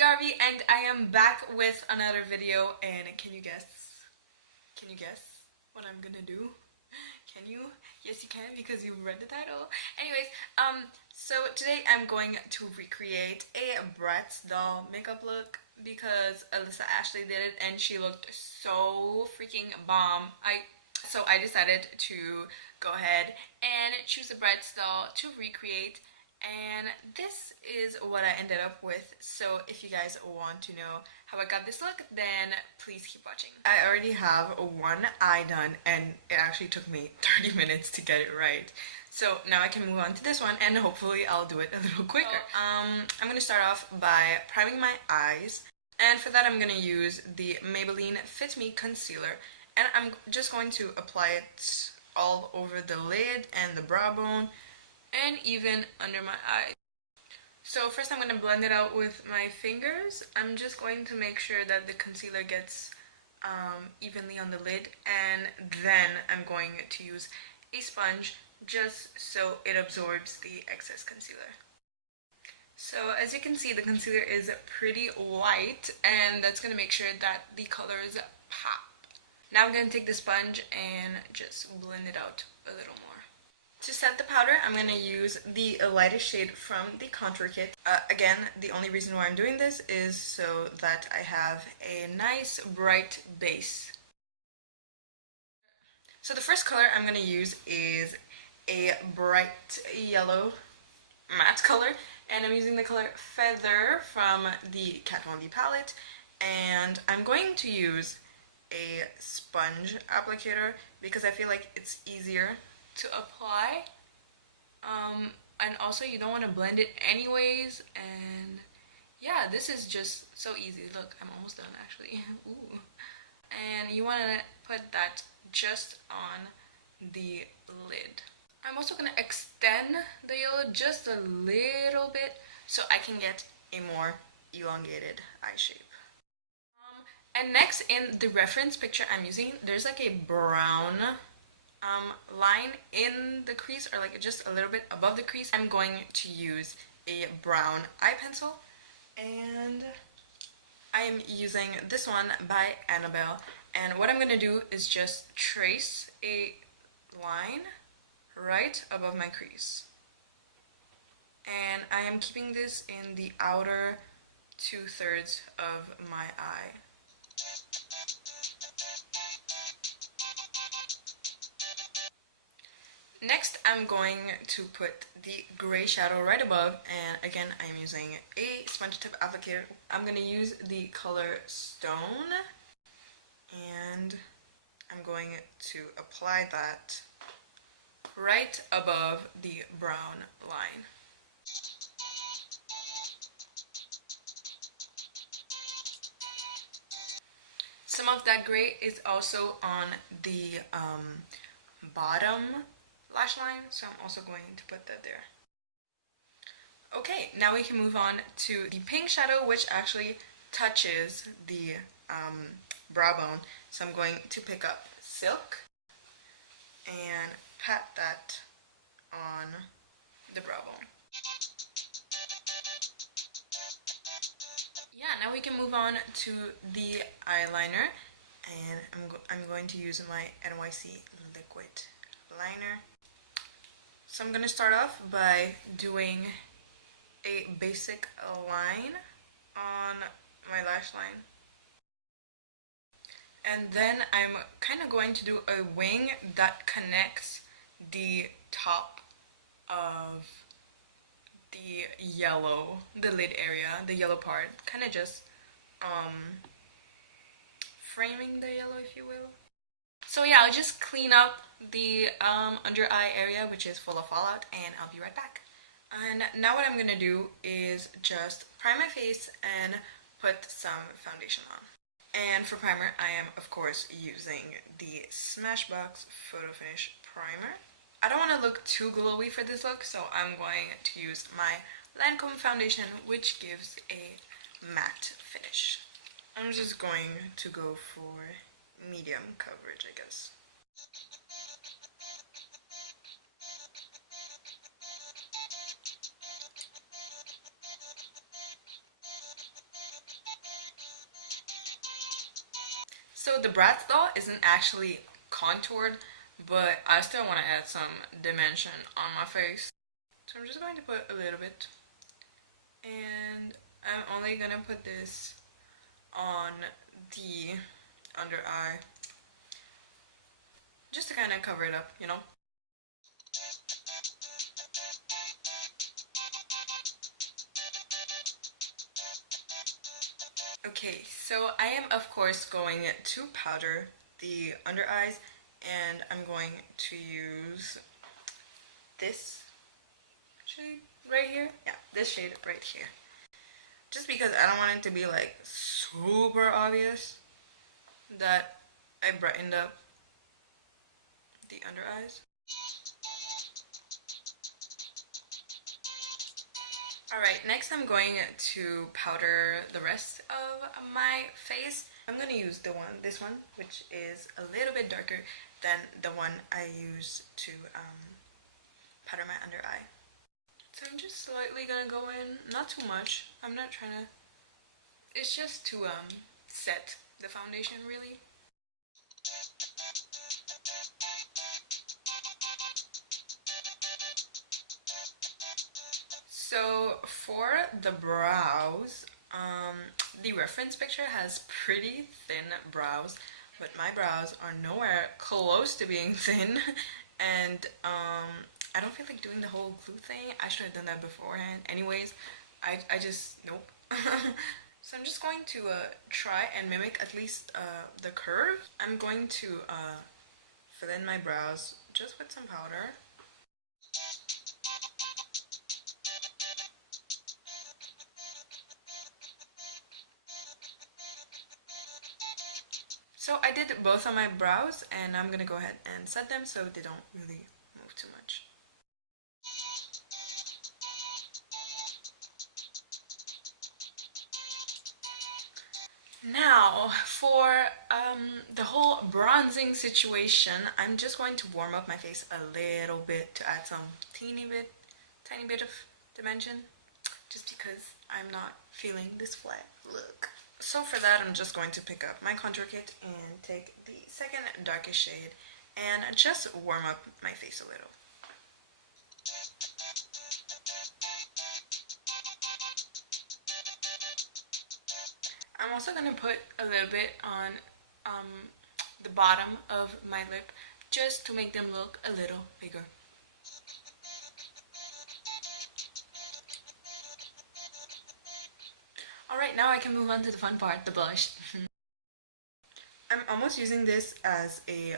Garvey, and I am back with another video. And can you guess? Can you guess what I'm gonna do? Can you? Yes, you can, because you read the title. Anyways, so today I'm going to recreate a Bratz doll makeup look because Alyssa Ashley did it and she looked so freaking bomb. So I decided to go ahead and choose a Bratz doll to recreate, and this is what I ended up with. So if you guys want to know how I got this look, then please keep watching. I already have one eye done and it actually took me 30 minutes to get it right. So now I can move on to this one and hopefully I'll do it a little quicker. So, I'm gonna start off by priming my eyes, and for that I'm gonna use the Maybelline Fit Me Concealer, and I'm just going to apply it all over the lid and the brow bone and even under my eye. So first I'm going to blend it out with my fingers. I'm just going to make sure that the concealer gets evenly on the lid, and then I'm going to use a sponge just so it absorbs the excess concealer. So as you can see, the concealer is pretty white, and that's going to make sure that the colors pop. Now I'm going to take the sponge and just blend it out a little more. To set the powder, I'm going to use the lightest shade from the contour kit. Again, the only reason why I'm doing this is so that I have a nice bright base. So the first color I'm going to use is a bright yellow matte color, and I'm using the color Feather from the Kat Von D palette, and I'm going to use a sponge applicator because I feel like it's easier to apply, and also you don't want to blend it anyways, and yeah, this is just so easy. Look, I'm almost done actually. Ooh. And you want to put that just on the lid. I'm also going to extend the yellow just a little bit so I can get a more elongated eye shape. And next, in the reference picture I'm using, there's like a brown line in the crease, or like just a little bit above the crease. I'm going to use a brown eye pencil, and I am using this one by Annabelle, and what I'm going to do is just trace a line right above my crease, and I am keeping this in the outer 2/3 of my eye. Next, I'm going to put the gray shadow right above, and again, I'm using a sponge tip applicator. I'm going to use the color Stone, and I'm going to apply that right above the brown line. Some of that gray is also on the bottom lash line, so I'm also going to put that there. Okay, now we can move on to the pink shadow, which actually touches the brow bone. So I'm going to pick up Silk and pat that on the brow bone. Yeah, now we can move on to the eyeliner, and I'm going to use my NYC liquid liner. So I'm going to start off by doing a basic line on my lash line, and then I'm kind of going to do a wing that connects the top of the lid area, the yellow part, kind of just framing the yellow, if you will. So yeah, I'll just clean up the under eye area, which is full of fallout, and I'll be right back. And now what I'm gonna do is just prime my face and put some foundation on. And for primer, I am of course using the Smashbox Photo Finish Primer. I don't want to look too glowy for this look, so I'm going to use my Lancome foundation, which gives a matte finish. I'm just going to go for medium coverage, I guess. So the Bratz doll isn't actually contoured, but I still want to add some dimension on my face. So I'm just going to put a little bit. And I'm only going to put this on the under eye. Just to kind of cover it up, you know? Okay, so I am of course going to powder the under eyes, and I'm going to use this shade right here. Yeah, this shade right here. Just because I don't want it to be like super obvious that I brightened up the under eyes. Alright, next I'm going to powder the rest of my face. I'm going to use this one, which is a little bit darker than the one I use to powder my under eye. So I'm just slightly going to go in, not too much. I'm not trying to, it's just to set the foundation really. So for the brows, the reference picture has pretty thin brows, but my brows are nowhere close to being thin, and I don't feel like doing the whole glue thing. I should have done that beforehand. Anyways, I just, nope. So I'm just going to try and mimic at least the curve. I'm going to fill in my brows just with some powder. So I did both on my brows, and I'm gonna go ahead and set them so they don't really move too much. Now, for the whole bronzing situation, I'm just going to warm up my face a little bit to add some tiny bit of dimension, just because I'm not feeling this flat look. So for that, I'm just going to pick up my contour kit and take the second darkest shade and just warm up my face a little. I'm also going to put a little bit on the bottom of my lip just to make them look a little bigger. Alright, now I can move on to the fun part, the blush. I'm almost using this as a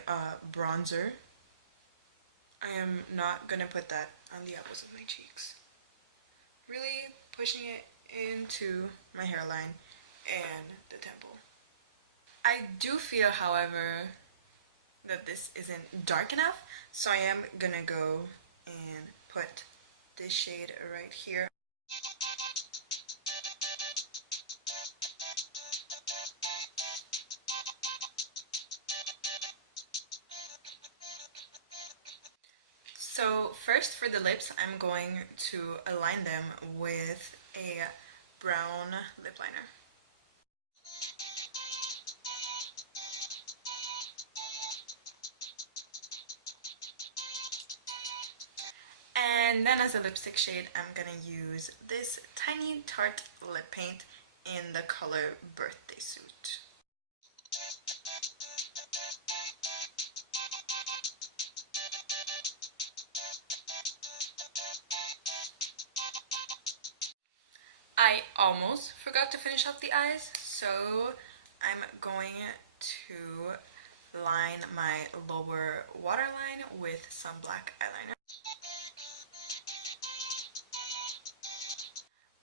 bronzer. I am not gonna put that on the apples of my cheeks. Really pushing it into my hairline and the temple. I do feel, however, that this isn't dark enough, so I am gonna go and put this shade right here. So first for the lips, I'm going to align them with a brown lip liner. And then as a lipstick shade, I'm gonna use this tiny Tarte lip paint in the color Birthday Suit. I almost forgot to finish up the eyes, so I'm going to line my lower waterline with some black eyeliner.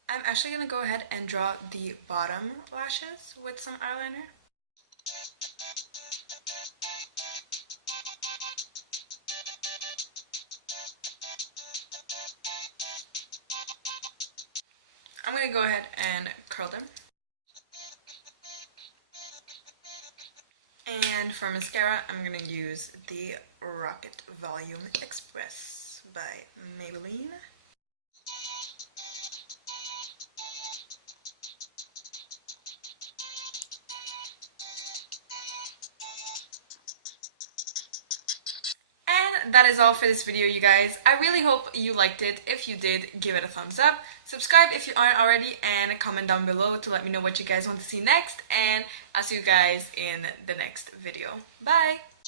I'm actually going to go ahead and draw the bottom lashes with some eyeliner. I'm going to go ahead and curl them. And for mascara, I'm going to use the Rocket Volume Express by Maybelline. that is all for this video, you guys. I really hope you liked it. If you did, give it a thumbs up. Subscribe if you aren't already, and comment down below to let me know what you guys want to see next. And I'll see you guys in the next video. Bye!